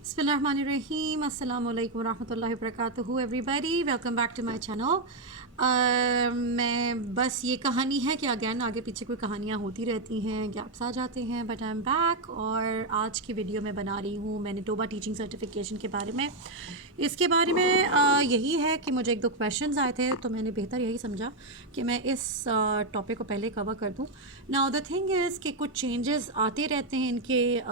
Bismillahirrahmanirrahim. Assalamu alaikum warahmatullahi wabarakatuh everybody. Welcome back to my channel. मैं बस ये कहानी है कि अगेन आगे पीछे कोई कहानियाँ होती रहती हैं, गैप्स आ जाते हैं, बट आई एम बैक। और आज की वीडियो मैं बना रही हूँ मैनिटोबा टीचिंग सर्टिफिकेशन के बारे में। इसके बारे में यही है कि मुझे एक दो क्वेश्चंस आए थे, तो मैंने बेहतर यही समझा कि मैं इस टॉपिक को पहले कवर कर दूँ। नाउ द थिंग इज़ कि कुछ चेंजेस आते रहते हैं इनके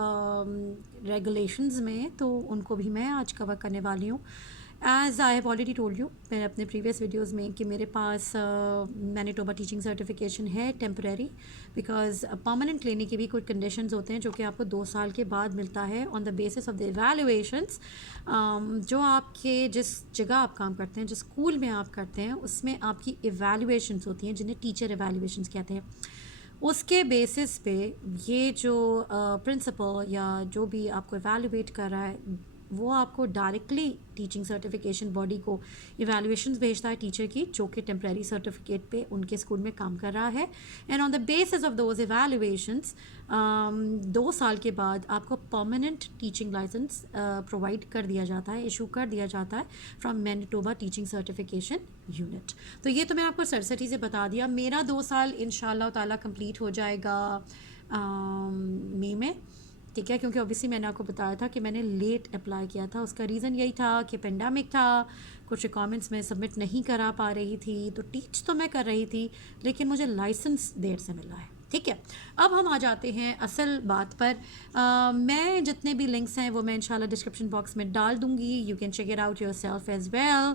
रेगुलेशंस में, तो उनको भी मैं आज कवर करने वाली हूँ। As I have already told you मैंने अपने प्रीवियस वीडियोज़ में कि मेरे पास मैनिटोबा टीचिंग सर्टिफिकेशन है टेम्परेरी, बिकॉज परमानेंट लेने के भी कुछ कंडीशंस होते हैं जो कि आपको 2 साल के बाद मिलता है on the basis of the evaluations. जो आपके जिस जगह आप काम करते हैं, जिस स्कूल में आप करते हैं, उसमें आपकी एवेलुएशंस होती हैं जिन्हें टीचर एवेलुएशंस कहते हैं। उसके बेसिस पे ये जो प्रिंसिपल या जो भी आपको एवेलुएट कर रहा है वो आपको डायरेक्टली टीचिंग सर्टिफिकेशन बॉडी को इवैल्यूएशंस भेजता है टीचर की, जो कि टेम्प्रेरी सर्टिफिकेट पे उनके स्कूल में काम कर रहा है। And on the basis of those evaluations 2 साल के बाद आपको परमानेंट टीचिंग लाइसेंस प्रोवाइड कर दिया जाता है, इशू कर दिया जाता है from Manitoba teaching certification unit. तो ये तो मैं आपको सरसटी से बता दिया। मेरा 2 साल इंशाल्लाह ताला कंप्लीट हो जाएगा मई में, ठीक है, क्योंकि ऑब्वियसली मैंने आपको बताया था कि मैंने लेट अप्लाई किया था। उसका रीज़न यही था कि पेंडेमिक था, कुछ रिक्वायरमेंट्स मैं सबमिट नहीं करा पा रही थी। तो टीच तो मैं कर रही थी, लेकिन मुझे लाइसेंस देर से मिला है। ठीक है, अब हम आ जाते हैं असल बात पर। मैं जितने भी लिंक्स हैं वो मैं इंशाल्लाह डिस्क्रिप्शन बॉक्स में डाल दूँगी। You can check it out yourself as well.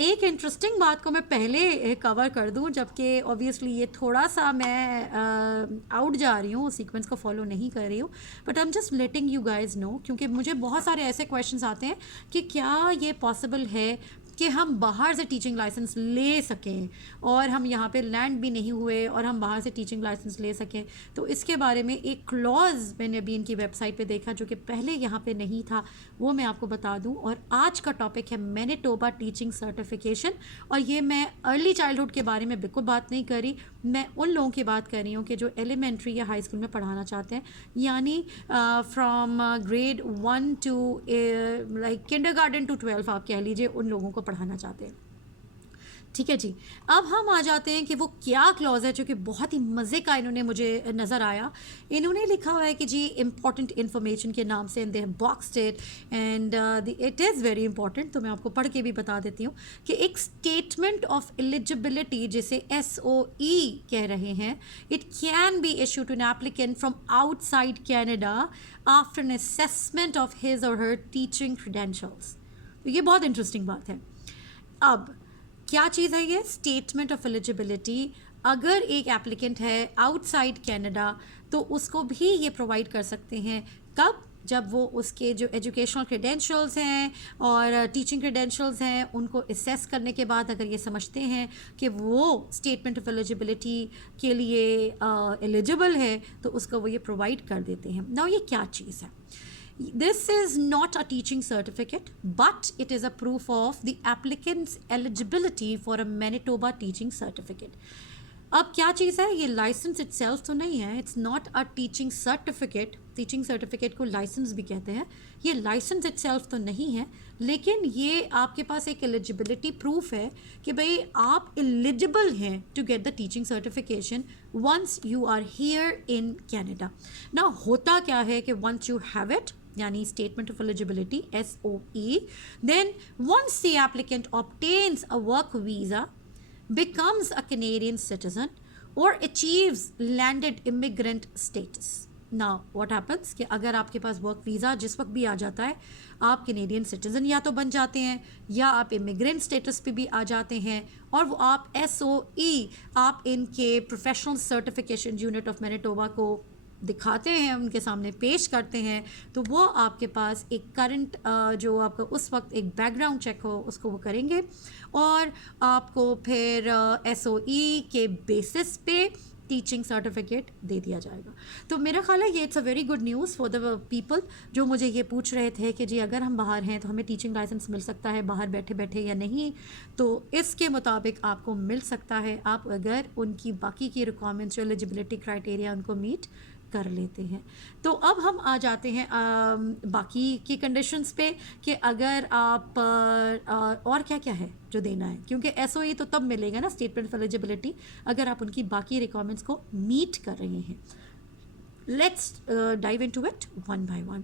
एक इंटरेस्टिंग बात को मैं पहले कवर कर दूं, जबकि ऑब्वियसली ये थोड़ा सा मैं आउट जा रही हूँ, सीक्वेंस को फॉलो नहीं कर रही हूँ, but I am just letting you guys know, क्योंकि मुझे बहुत सारे ऐसे क्वेश्चंस आते हैं कि क्या ये पॉसिबल है कि हम बाहर से टीचिंग लाइसेंस ले सकें और हम यहाँ पे लैंड भी नहीं हुए और हम बाहर से टीचिंग लाइसेंस ले सकें। तो इसके बारे में एक क्लॉज मैंने अभी इनकी वेबसाइट पे देखा जो कि पहले यहाँ पे नहीं था, वो मैं आपको बता दूँ। और आज का टॉपिक है मैनिटोबा टीचिंग सर्टिफिकेशन। और ये मैं अर्ली चाइल्डहुड के बारे में बिल्कुल बात नहीं करी, मैं उन लोगों की बात कर रही हूँ कि जो एलिमेंट्री या हाई स्कूल में पढ़ाना चाहते हैं, यानी from grade 1 to like kindergarten to 12 आप कह लीजिए, उन लोगों को पढ़ाना चाहते हैं। ठीक है जी, अब हम आ जाते हैं कि वो क्या क्लॉज है जो कि बहुत ही मज़े का इन्होंने मुझे नज़र आया। इन्होंने लिखा हुआ है कि जी इम्पॉर्टेंट इन्फॉर्मेशन के नाम से they have boxed it and it is very important. तो मैं आपको पढ़ के भी बता देती हूँ कि एक स्टेटमेंट ऑफ एलिजिबिलिटी जिसे SOE कह रहे हैं, it can be issued to an applicant from outside Canada after an assessment of his or her teaching credentials. तो ये बहुत इंटरेस्टिंग बात है। अब क्या चीज़ है ये स्टेटमेंट ऑफ एलिजिबिलिटी? अगर एक एप्लीकेंट है आउटसाइड कनाडा तो उसको भी ये प्रोवाइड कर सकते हैं। कब? जब वो उसके जो एजुकेशनल क्रेडेंशियल्स हैं और टीचिंग क्रेडेंशियल्स हैं उनको असेस करने के बाद अगर ये समझते हैं कि वो स्टेटमेंट ऑफ एलिजिबिलिटी के लिए एलिजिबल है तो उसको वो ये प्रोवाइड कर देते हैं। नाउ ये क्या चीज़ है? This is not a teaching certificate, but it is a proof of the applicant's eligibility for a Manitoba teaching certificate. अब क्या चीज़ है? ये लाइसेंस इटसेल्फ तो नहीं है, it's not a teaching certificate. Teaching certificate को लाइसेंस भी कहते हैं। ये लाइसेंस इटसेल्फ तो नहीं है, लेकिन ये आपके पास एक एलिजिबिलिटी प्रूफ है कि भाई आप एलिजिबल हैं to get the teaching certification once you are here in Canada. ना होता क्या है कि वंस यू हैव इट, यानी statement of eligibility SOE, then once the applicant obtains a work visa, becomes a Canadian citizen or achieves landed immigrant status. Now what happens कि अगर आपके पास work visa जिस वक्त भी आ जाता है, आप कैनेडियन सिटीज़न या तो बन जाते हैं या आप इमिग्रेंट स्टेटस पे भी आ जाते हैं, और वो आप SOE आप इनके professional certification unit of Manitoba को दिखाते हैं, उनके सामने पेश करते हैं, तो वो आपके पास एक करंट जो आपका उस वक्त एक बैकग्राउंड चेक हो उसको वो करेंगे और आपको फिर SOE के बेसिस पे टीचिंग सर्टिफिकेट दे दिया जाएगा। तो मेरा ख्याल है ये it's a very good news for the people जो मुझे ये पूछ रहे थे कि जी अगर हम बाहर हैं तो हमें टीचिंग लाइसेंस मिल सकता है बाहर बैठे बैठे या नहीं। तो इसके मुताबिक आपको मिल सकता है, आप अगर उनकी बाकी की रिक्वायरमेंट्स जो एलिजिबिलिटी क्राइटेरिया उनको मीट कर लेते हैं। तो अब हम आ जाते हैं बाकी की कंडीशंस पे कि अगर आप और क्या क्या है जो देना है, क्योंकि एसओई तो तब मिलेगा ना, स्टेटमेंट ऑफ एलिजिबिलिटी, अगर आप उनकी बाकी रिक्वायरमेंट्स को मीट कर रहे हैं। Let's dive into it one by one.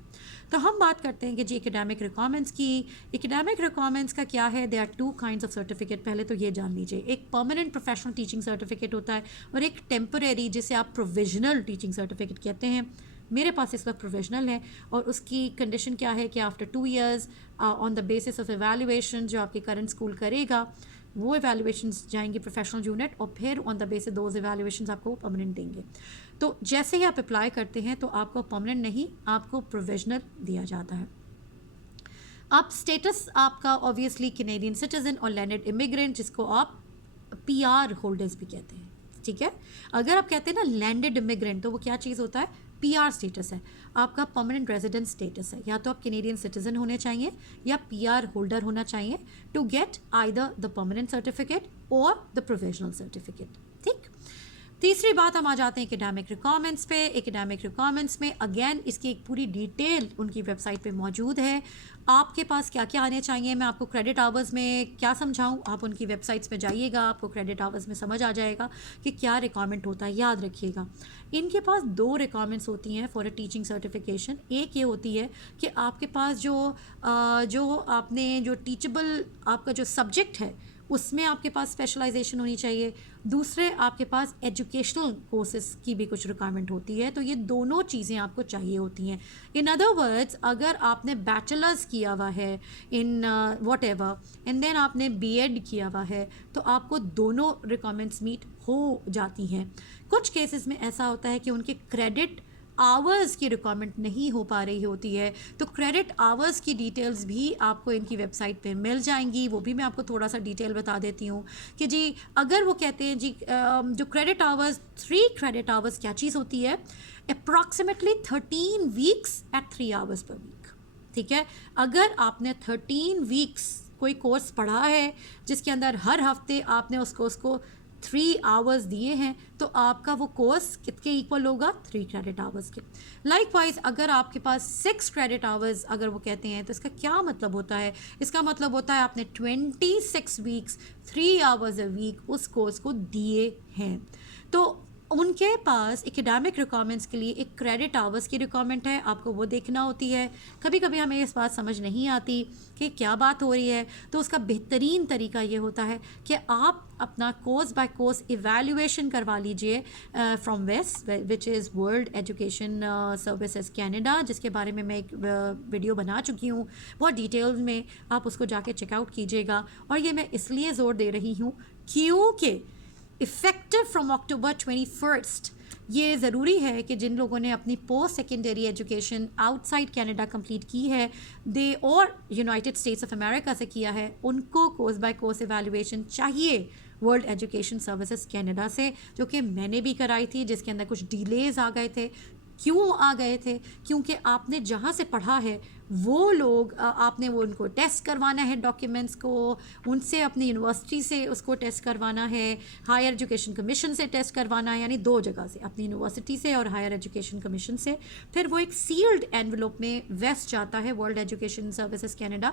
तो हम बात करते हैं कि जी एकेडमिक रिक्वायरमेंट्स की। एकेडमिक रिक्वायरमेंट्स का क्या है, they are two kinds of certificate. पहले तो ये जान लीजिए, एक परमानेंट प्रोफेशनल टीचिंग सर्टिफिकेट होता है और एक टेम्परेरी जिसे आप प्रोविजनल टीचिंग सर्टिफिकेट कहते हैं। मेरे पास इस वक्त प्रोविजनल है और उसकी कंडीशन क्या है कि after 2 years on the basis of evaluation जो आपके करंट स्कूल करेगा, वो एवेल्युएशंस जाएंगी प्रोफेशनल यूनिट और फिर ऑन द बेसिस दोज एवेल्युएशंस आपको परमानेंट देंगे। तो जैसे ही आप अप्लाई करते हैं तो आपको परमानेंट नहीं, आपको प्रोविजनल दिया जाता है। अब स्टेटस आपका ऑब्वियसली कैनेडियन सिटीजन और लैंडेड इमिग्रेंट, जिसको आप पीआर होल्डर्स भी कहते हैं, ठीक है। अगर आप कहते हैं ना लैंडेड इमिग्रेंट, तो वो क्या चीज़ होता है, पीआर स्टेटस है, आपका परमानेंट रेजिडेंट स्टेटस है। या तो आप कैनेडियन सिटीजन होने चाहिए या पीआर होल्डर होना चाहिए to get either the permanent certificate और द प्रोविजनल सर्टिफिकेट, ठीक। तीसरी बात हम आ जाते हैं एकेडमिक रिक्वायरमेंट्स पे। एकेडमिक रिक्वायरमेंट्स में अगेन इसकी एक पूरी डिटेल उनकी वेबसाइट पे मौजूद है। आपके पास क्या क्या आने चाहिए, मैं आपको क्रेडिट आवर्स में क्या समझाऊं, आप उनकी वेबसाइट्स में जाइएगा, आपको क्रेडिट आवर्स में समझ आ जाएगा कि क्या रिक्वायरमेंट होता है। याद रखिएगा, इनके पास 2 रिक्वायरमेंट्स होती हैं फॉर अ टीचिंग सर्टिफिकेशन। एक ये होती है कि आपके पास जो आपने जो टीचेबल आपका जो सब्जेक्ट है उसमें आपके पास स्पेशलाइजेशन होनी चाहिए। दूसरे आपके पास एजुकेशनल कोर्सेज की भी कुछ रिक्वायरमेंट होती है। तो ये दोनों चीज़ें आपको चाहिए होती हैं। इन अदर वर्ड्स, अगर आपने बैचलर्स किया हुआ है in whatever and then आपने बीएड किया हुआ है, तो आपको दोनों रिक्वायरमेंट्स मीट हो जाती हैं। कुछ केसेस में ऐसा होता है कि उनके क्रेडिट आवर्स की रिक्वायरमेंट नहीं हो पा रही होती है, तो क्रेडिट आवर्स की डिटेल्स भी आपको इनकी वेबसाइट पे मिल जाएंगी। वो भी मैं आपको थोड़ा सा डिटेल बता देती हूँ कि जी अगर वो कहते हैं जी जो क्रेडिट आवर्स, 3 क्रेडिट आवर्स क्या चीज़ होती है, approximately 13 weeks at 3 hours per week, ठीक है। अगर आपने 13 वीक्स कोई कोर्स पढ़ा है जिसके अंदर हर हफ्ते आपने उस कोर्स को 3 hours दिए हैं, तो आपका वो कोर्स कितने इक्वल होगा, 3 क्रेडिट आवर्स के। लाइकवाइज अगर आपके पास 6 क्रेडिट आवर्स अगर वो कहते हैं, तो इसका क्या मतलब होता है, इसका मतलब होता है आपने 26 वीक्स 3 hours a week उस कोर्स को दिए हैं। तो उनके पास एकेडमिक रिक्वायरमेंट्स के लिए एक क्रेडिट आवर्स की रिक्वायरमेंट है, आपको वो देखना होती है। कभी कभी हमें इस बात समझ नहीं आती कि क्या बात हो रही है, तो उसका बेहतरीन तरीका ये होता है कि आप अपना कोर्स बाय कोर्स इवैल्यूएशन करवा लीजिए फ्रॉम वेस, which is world education services Canada, जिसके बारे में मैं एक वीडियो बना चुकी हूँ बहुत डिटेल्स में, आप उसको जाके चेकआउट कीजिएगा। और ये मैं इसलिए ज़ोर दे रही हूँ क्योंकि इफ़ेक्टिव फ्रॉम October 21 ये ज़रूरी है कि जिन लोगों ने अपनी post secondary education outside Canada complete की है दे और यूनाइटेड स्टेट्स ऑफ अमेरिका से किया है, उनको कोर्स बाय कोर्स एवेल्युएशन चाहिए वर्ल्ड एजुकेशन सर्विसेज कनाडा से, जो कि मैंने भी कराई थी, जिसके अंदर कुछ डिलेज़ आ गए थे। क्यों आ गए थे, क्योंकि आपने जहाँ से पढ़ा है वो लोग आपने वो उनको टेस्ट करवाना है, डॉक्यूमेंट्स को उनसे अपनी यूनिवर्सिटी से उसको टेस्ट करवाना है, हायर एजुकेशन कमीशन से टेस्ट करवाना है, यानी 2 जगह से, अपनी यूनिवर्सिटी से और हायर एजुकेशन कमीशन से। फिर वो एक सील्ड एनवलप में वेस्ट जाता है वर्ल्ड एजुकेशन सर्विसेज कनाडा,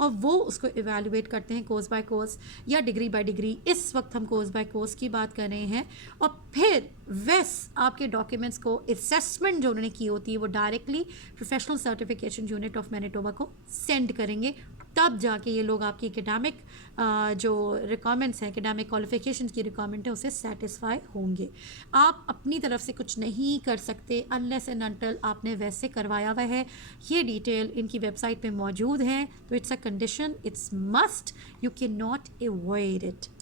और वो उसको इवेल्युएट करते हैं कोर्स बाय कोर्स या डिग्री बाय डिग्री। इस वक्त हम कोर्स बाय कोर्स की बात कर रहे हैं। और फिर वेस आपके डॉक्यूमेंट्स को असेसमेंट जो उन्होंने की होती है वो directly professional certification unit of Manitoba को सेंड करेंगे, तब जाके ये लोग आपकी एकेडमिक जो रिक्वायरमेंट्स हैं, एकेडमिक क्वालिफिकेशन की रिक्वायरमेंट है, उससे सेटिस्फाई होंगे। आप अपनी तरफ से कुछ नहीं कर सकते अनलेस एंड अनटिल आपने वैसे करवाया हुआ है। ये डिटेल इनकी वेबसाइट पे मौजूद है, तो it's a condition, it's must, you can not avoid it.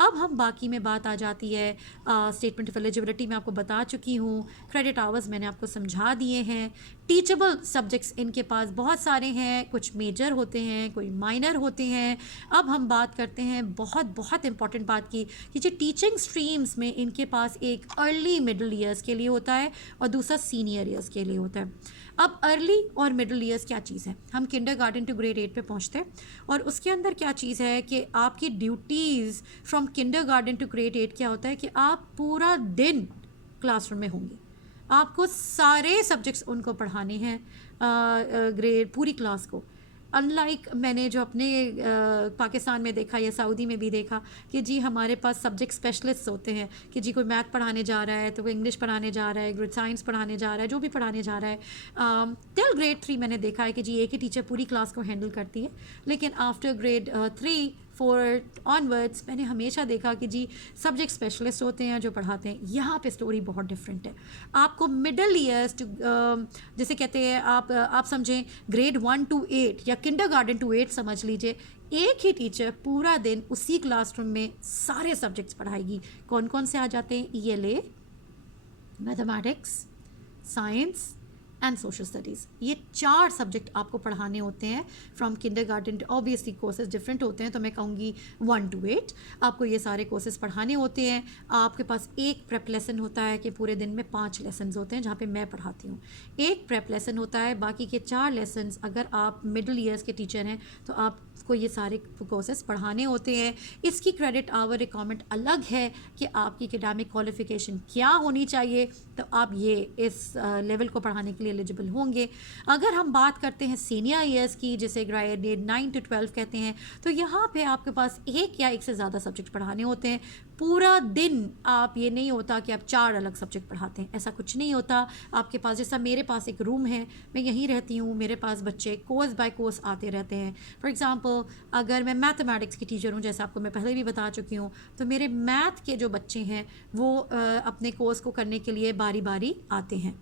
अब हम बाकी में बात आ जाती है स्टेटमेंट ऑफ एलिजिबिलिटी में आपको बता चुकी हूँ, क्रेडिट आवर्स मैंने आपको समझा दिए हैं। टीचेबल सब्जेक्ट्स इनके पास बहुत सारे हैं, कुछ मेजर होते हैं, कोई माइनर होते हैं। अब हम बात करते हैं बहुत इंपॉर्टेंट बात की कि जो टीचिंग स्ट्रीम्स में इनके पास एक अर्ली मिडिल ईयर्स के लिए होता है और दूसरा सीनियर ईयर्स के लिए होता है। अब अर्ली और मिडिल ईयर्स क्या चीज़ है, हम किंडरगार्टन टू ग्रेड 8 पे पहुंचते हैं, और उसके अंदर क्या चीज़ है कि आपकी duties from kindergarten to grade 8 क्या होता है कि आप पूरा दिन क्लासरूम में होंगे। आपको सारे सब्जेक्ट्स उनको पढ़ाने हैं, ग्रेड पूरी क्लास को। अनलाइक मैंने जो अपने पाकिस्तान में देखा या सऊदी में भी देखा कि जी हमारे पास सब्जेक्ट स्पेशलिस्ट होते हैं कि जी कोई मैथ पढ़ाने जा रहा है तो कोई इंग्लिश पढ़ाने जा रहा है, ग्रेड साइंस पढ़ाने जा रहा है, जो भी पढ़ाने जा रहा है। टिल ग्रेड 3 मैंने देखा है कि जी एक ही टीचर पूरी क्लास को हैंडल करती है, लेकिन आफ्टर ग्रेड 3 4 ऑनवर्ड्स मैंने हमेशा देखा कि जी सब्जेक्ट स्पेशलिस्ट होते हैं जो पढ़ाते हैं। यहाँ पे स्टोरी बहुत डिफरेंट है। आपको मिडल ईयर्स टू जैसे कहते हैं आप समझें ग्रेड 1 to 8 या किंडरगार्टन टू 8 समझ लीजिए, एक ही टीचर पूरा दिन उसी क्लासरूम में सारे सब्जेक्ट्स पढ़ाएगी। कौन कौन से आ जाते हैं? ELA, mathematics, science and social studies. ये 4 सब्जेक्ट आपको पढ़ाने होते हैं from kindergarten. Obviously courses different होते हैं, तो मैं कहूँगी 1 to 8 आपको ये सारे कोर्सेज पढ़ाने होते हैं। आपके पास एक प्रेप लेसन होता है कि पूरे दिन में 5 लेसन होते हैं जहाँ पे मैं पढ़ाती हूँ। एक प्रेप लेसन होता है, बाकी के 4 लेसन अगर आप मिडिल ईयर्स के टीचर हैं तो आपको ये सारे कोर्सेज पढ़ाने होते हैं। इसकी क्रेडिट आवर रिक्वायरमेंट अलग है कि आपकी एकेडमिक क्वालिफिकेशन क्या होनी चाहिए, तो आप ये इस लेवल को पढ़ाने के लिए एलिजिबल होंगे। अगर हम बात करते हैं सीनियर ईयर्स की, जिसे ग्रेड 9 to 12 कहते हैं, तो यहाँ पे आपके पास एक या एक से ज़्यादा सब्जेक्ट पढ़ाने होते हैं। पूरा दिन आप ये नहीं होता कि आप 4 अलग सब्जेक्ट पढ़ाते हैं, ऐसा कुछ नहीं होता। आपके पास जैसा मेरे पास एक रूम है, मैं यहीं रहती हूँ, मेरे पास बच्चे कोर्स बाय कोर्स आते रहते हैं। फॉर एग्ज़ाम्पल अगर मैं मैथमेटिक्स की टीचर हूँ, जैसे आपको मैं पहले भी बता चुकी हूँ, तो मेरे मैथ के जो बच्चे हैं वो अपने कोर्स को करने के लिए बारी बारी आते हैं।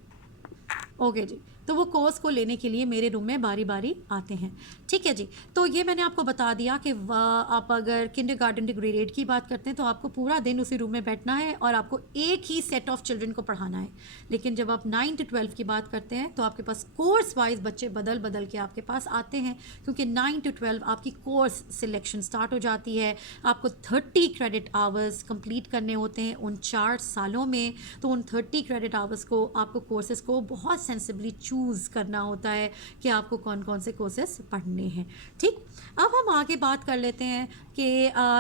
ओके जी, तो वो कोर्स को लेने के लिए मेरे रूम में बारी बारी आते हैं। ठीक है जी, तो ये मैंने आपको बता दिया कि आप अगर किंडरगार्टन टू ग्रेड 8 की बात करते हैं तो आपको पूरा दिन उसी रूम में बैठना है और आपको एक ही सेट ऑफ चिल्ड्रन को पढ़ाना है। लेकिन जब आप 9 to 12 की बात करते हैं तो आपके पास कोर्स वाइज बच्चे बदल बदल के आपके पास आते हैं, क्योंकि 9 to 12 आपकी कोर्स सिलेक्शन स्टार्ट हो जाती है। आपको 30 क्रेडिट आवर्स कंप्लीट करने होते हैं उन 4 सालों में। तो उन 30 क्रेडिट आवर्स को आपको कोर्सेज को बहुत सेंसिबली चूज़ करना होता है कि आपको कौन कौन से कोर्सेज पढ़ने हैं। ठीक, अब हम आगे बात कर लेते हैं कि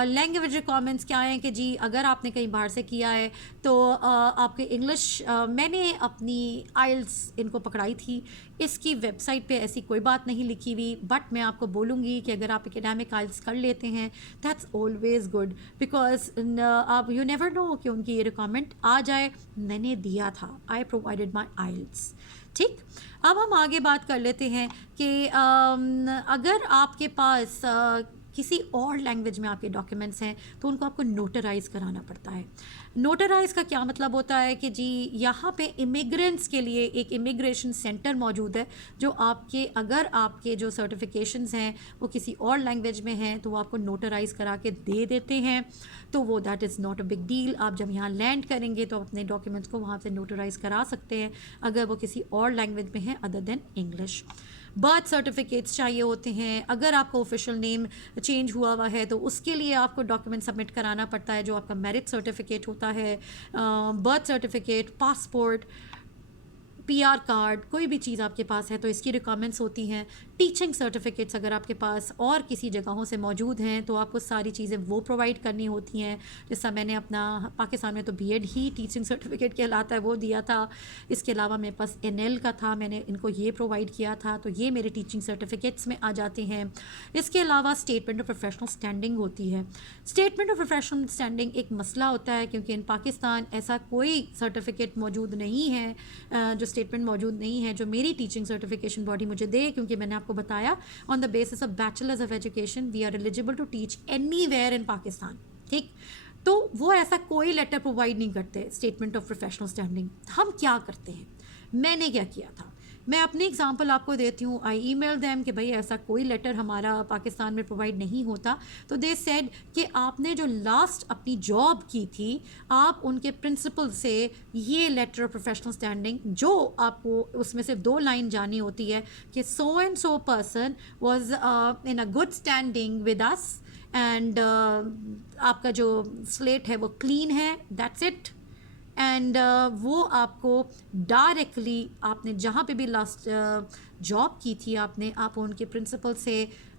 लैंग्वेज रिक्वायरमेंट्स क्या हैं। कि जी अगर आपने कहीं बाहर से किया है तो आपके इंग्लिश, मैंने अपनी आइल्स इनको पकड़ाई थी। इसकी वेबसाइट पे ऐसी कोई बात नहीं लिखी हुई, बट मैं आपको बोलूँगी कि अगर आप एकेडमिक आइल्स कर लेते हैं दैट्स ऑलवेज़ गुड, बिकॉज आप यू नेवर नो कि उनकी ये रिक्वायरमेंट आ जाए। मैंने दिया था, आई प्रोवाइडेड माई आइल्स। ठीक, अब हम आगे बात कर लेते हैं कि अगर आपके पास किसी और लैंग्वेज में आपके डॉक्यूमेंट्स हैं तो उनको आपको नोटराइज़ कराना पड़ता है। नोटराइज़ का क्या मतलब होता है कि जी यहाँ पे इमिग्रेंट्स के लिए एक इमिग्रेशन सेंटर मौजूद है, जो आपके अगर आपके जो सर्टिफिकेशंस हैं वो किसी और लैंग्वेज में हैं तो वो आपको नोटराइज़ करा के दे देते हैं। तो वो that is not a big deal. आप जब यहाँ लैंड करेंगे तो अपने डॉक्यूमेंट्स को वहाँ से नोटराइज़ करा सकते हैं अगर वो किसी और लैंग्वेज में है other than English. Birth certificates चाहिए होते हैं। अगर आपका ऑफिशियल नेम चेंज हुआ है तो उसके लिए आपको डॉक्यूमेंट सबमिट कराना पड़ता है, जो आपका मैरिज सर्टिफिकेट होता है, birth certificate, passport, PR card, कोई भी चीज़ आपके पास है तो इसकी रिक्वायरमेंट्स होती हैं। टीचिंग सर्टिफिकेट्स अगर आपके पास और किसी जगहों से मौजूद हैं तो आपको सारी चीज़ें वो प्रोवाइड करनी होती हैं। जैसा मैंने अपना पाकिस्तान में तो BEd ही टीचिंग सर्टिफिकेट कहलाता है, वो दिया था। इसके अलावा मेरे पास NL का था, मैंने इनको ये प्रोवाइड किया था, तो ये मेरे टीचिंग सर्टिफिकेट्स में आ जाते हैं। इसके अलावा स्टेटमेंट ऑफ प्रोफेशनल स्टैंडिंग होती है। स्टेटमेंट ऑफ प्रोफेशनल स्टैंडिंग एक मसला होता है क्योंकि इन पाकिस्तान ऐसा कोई सर्टिफिकेट मौजूद नहीं है, जो स्टेटमेंट मौजूद नहीं है जो मेरी टीचिंग सर्टिफिकेशन बॉडी मुझे दे, क्योंकि मैंने आपको बताया on the basis of bachelors of education we are eligible to teach anywhere in Pakistan. ठीक, तो वो ऐसा कोई लेटर प्रोवाइड नहीं करते स्टेटमेंट ऑफ प्रोफेशनल स्टैंडिंग। हम क्या करते हैं, मैंने क्या किया था, मैं अपनी एग्जांपल आपको देती हूँ। आई ईमेल देम कि भाई ऐसा कोई लेटर हमारा पाकिस्तान में प्रोवाइड नहीं होता। तो दे सेड कि आपने जो लास्ट अपनी जॉब की थी आप उनके प्रिंसिपल से ये लेटर ऑफ प्रोफेशनल स्टैंडिंग, जो आपको उसमें से 2 लाइन जानी होती है कि so and so person was in a good standing with us and आपका जो स्लेट है वो क्लीन है, दैट्स इट। एंड वो आपको डायरेक्टली आपने जहाँ पे भी लास्ट जॉब की थी आप उनके प्रिंसिपल से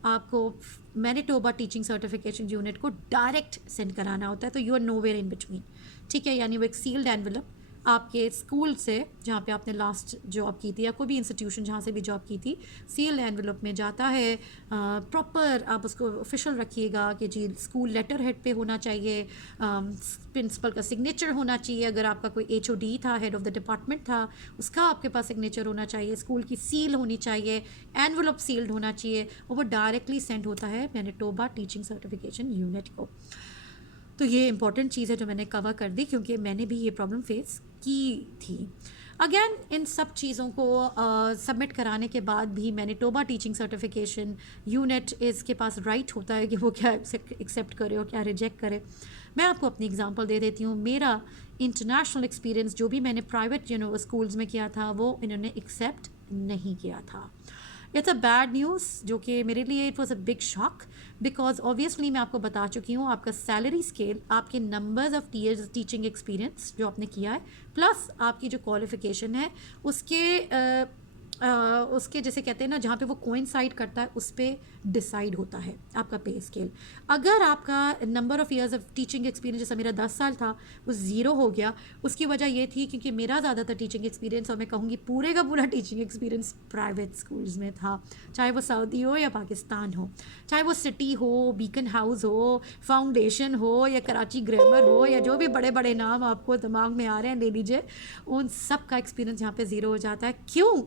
आपको मैनिटोबा टीचिंग सर्टिफिकेशन यूनिट को डायरेक्ट सेंड कराना होता है। तो you are nowhere in between. ठीक है, यानी वो एक सील्ड एनवेलप आपके स्कूल से जहाँ पे आपने लास्ट जॉब की थी या कोई भी इंस्टीट्यूशन जहाँ से भी जॉब की थी, सील एनवेलप में जाता है। प्रॉपर आप उसको ऑफिशियल रखिएगा कि जी स्कूल लेटर हेड पे होना चाहिए, प्रिंसिपल का सिग्नेचर होना चाहिए, अगर आपका कोई HOD था, हेड ऑफ द डिपार्टमेंट था, उसका आपके पास सिग्नेचर होना चाहिए, स्कूल की सील होनी चाहिए, एनवेलप सील्ड होना चाहिए, और वो डायरेक्टली सेंड होता है मैनिटोबा टीचिंग सर्टिफिकेशन यूनिट को। तो ये इंपॉर्टेंट चीज़ है जो मैंने कवर कर दी, क्योंकि मैंने भी ये प्रॉब्लम फेस की थी। अगेन इन सब चीज़ों को सबमिट कराने के बाद भी मैनिटोबा टीचिंग सर्टिफिकेशन यूनिट इसके पास राइट होता है कि वो क्या एक्सेप्ट करे और क्या रिजेक्ट करे। मैं आपको अपनी एग्जांपल दे देती हूँ। मेरा इंटरनेशनल एक्सपीरियंस जो भी मैंने प्राइवेट स्कूल्स में किया था वो इन्होंने एक्सेप्ट नहीं किया था। इट्स अ बैड न्यूज़, जो कि मेरे लिए it was a big shock, because obviously मैं आपको बता चुकी हूँ आपका सैलरी स्केल आपके numbers of years teaching experience जो आपने किया है प्लस आपकी जो क्वालिफिकेशन है उसके जैसे कहते हैं ना, जहाँ पे वो कोइंसाइड करता है उस पर डिसाइड होता है आपका पे स्केल। अगर आपका number of years of teaching experience जैसा मेरा 10 साल था वो ज़ीरो हो गया, उसकी वजह ये थी क्योंकि मेरा ज़्यादातर टीचिंग एक्सपीरियंस, और मैं कहूँगी पूरे का पूरा टीचिंग एक्सपीरियंस प्राइवेट स्कूल्स में था, चाहे वो सऊदी हो या पाकिस्तान हो, चाहे वो सिटी हो, बीकन हाउस हो, फाउंडेशन हो, या कराची ग्रामर हो, या जो भी बड़े बड़े नाम आपको दिमाग में आ रहे हैं ले लीजिए, उन सब का एक्सपीरियंस यहाँ पे ज़ीरो हो जाता है। क्यों?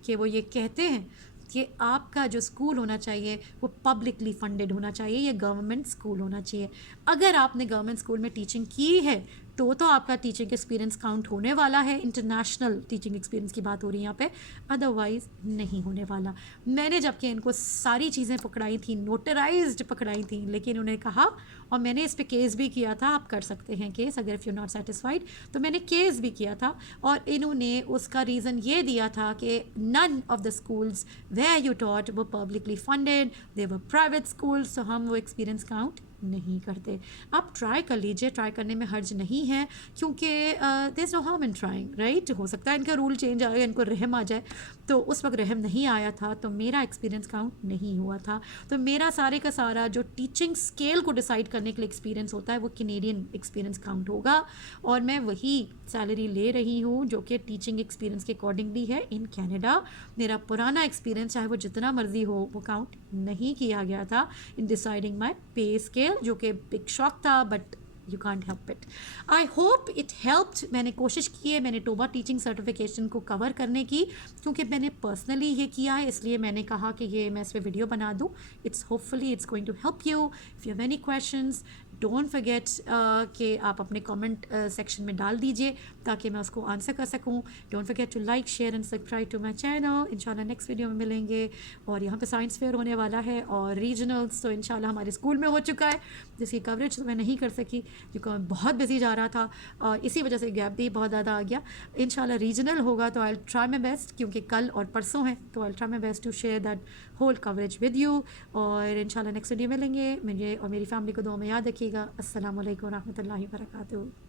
कि वो ये कहते हैं कि आपका जो स्कूल होना चाहिए वो पब्लिकली फंडेड होना चाहिए, या गवर्नमेंट स्कूल होना चाहिए। अगर आपने गवर्नमेंट स्कूल में टीचिंग की है तो आपका टीचिंग एक्सपीरियंस काउंट होने वाला है। इंटरनेशनल टीचिंग एक्सपीरियंस की बात हो रही है यहाँ पे, अदरवाइज़ नहीं होने वाला। मैंने जबकि इनको सारी चीज़ें पकड़ाई थी, नोटराइज्ड पकड़ाई थी, लेकिन उन्होंने कहा, और मैंने इस पर केस भी किया था, आप कर सकते हैं केस अगर इफ़ यू नॉट सेटिस्फाइड, तो मैंने केस भी किया था, और इन्होंने उसका रीज़न ये दिया था कि none of the schools where you taught वो publicly funded, they were private schools, तो हम वो एक्सपीरियंस काउंट नहीं करते। आप ट्राई कर लीजिए, ट्राई करने में हर्ज नहीं है, क्योंकि there is no harm in trying, right. हो सकता है इनका रूल चेंज आ गया, इनको रहम आ जाए, तो उस वक्त रहम नहीं आया था तो मेरा एक्सपीरियंस काउंट नहीं हुआ था। तो मेरा सारे का सारा जो टीचिंग स्केल को डिसाइड करने के लिए एक्सपीरियंस होता है वो कैनेडियन एक्सपीरियंस काउंट होगा, और मैं वही सैलरी ले रही हूँ जो कि टीचिंग एक्सपीरियंस के अकॉर्डिंगली है इन कैनेडा। मेरा पुराना एक्सपीरियंस चाहे वो जितना मर्जी हो वो काउंट नहीं किया गया था इन डिसाइडिंग माई पे स्केल, जो कि बिग शॉक था, but you can't help it. I hope it helped. मैंने कोशिश की है मैनिटोबा टीचिंग सर्टिफिकेशन को कवर करने की, क्योंकि मैंने पर्सनली ये किया है, इसलिए मैंने कहा कि ये मैं इस पर वीडियो बना दूँ। It's hopefully it's going to help you. If you have any questions don't forget कि आप अपने कमेंट सेक्शन में डाल दीजिए ताकि मैं उसको आंसर कर सकूं। Don't forget to like share and subscribe to my channel. इंशाल्लाह नेक्स्ट वीडियो में मिलेंगे, और यहाँ पे साइंस फेयर होने वाला है और रीजनल्स तो इंशाल्लाह हमारे स्कूल में हो चुका है, जिसकी कवरेज तो मैं नहीं कर सकी क्योंकि मैं बहुत बिजी जा रहा था और इसी वजह से गैप भी बहुत ज़्यादा आ गया। इंशाल्लाह रीजनल होगा तो आई ट्राई माई बेस्ट, क्योंकि कल और परसों हैं, तो I try my best to share that whole coverage with you. और इंशाल्लाह नेक्स्ट वीडियो मिलेंगे। मुझे और मेरी फैमिली को दुआ में याद रखिएगा। अस्सलाम वालेकुम रहमतुल्लाहि व बरकातहू।